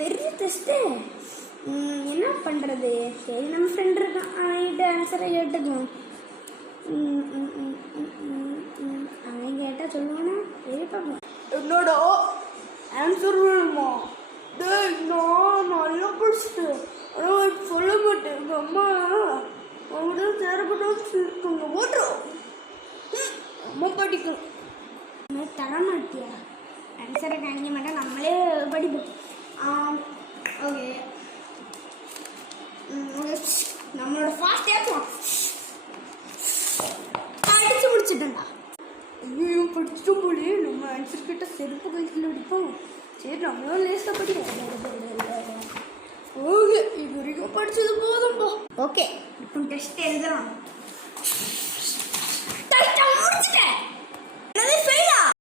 பெரிய டெஸ்ட்டு. என்ன பண்ணுறது? சரி, நம்ம ஃப்ரெண்ட் இருக்கான், அவன்கிட்ட ஆன்சரை கேட்டுக்கலாம். அவன் கேட்டால் சொல்லுவானா? சரி பார்க்கலாம். என்னடா ஆன்சர் வேணுமா? டேய், நான் நல்லா படிச்சுட்டேன், ஆனால் சொல்ல மாட்டேன். எங்கள் அம்மா அவங்கள்ட்ட சேரக்கூடாதுன்னு சொல்லியிருக்காங்க. ஓட்டுறோம் அம்மா படிக்கும். தர மாட்டியா? ஆன்சரை காணிக்க மாட்டேன், நம்மளே படிப்போம். ஓகே, நம்மளோட ஃபாஸ்ட் ஏற்றுவோம். படிச்சு முடிச்சுட்டேன்டா. ஐயோ, படிச்சுட்டோம் போலே. நம்ம ஆன்சர் கிட்ட செருப்பு கையில் அடிப்போம். சரி, நம்மளும் லேசாக படிக்கிறோம். ஓகே, இது வரைக்கும் படிச்சது போதும்பா. ஓகே, இப்போ டெஸ்ட் எழுதலாம். முடிச்சுட்டேன்.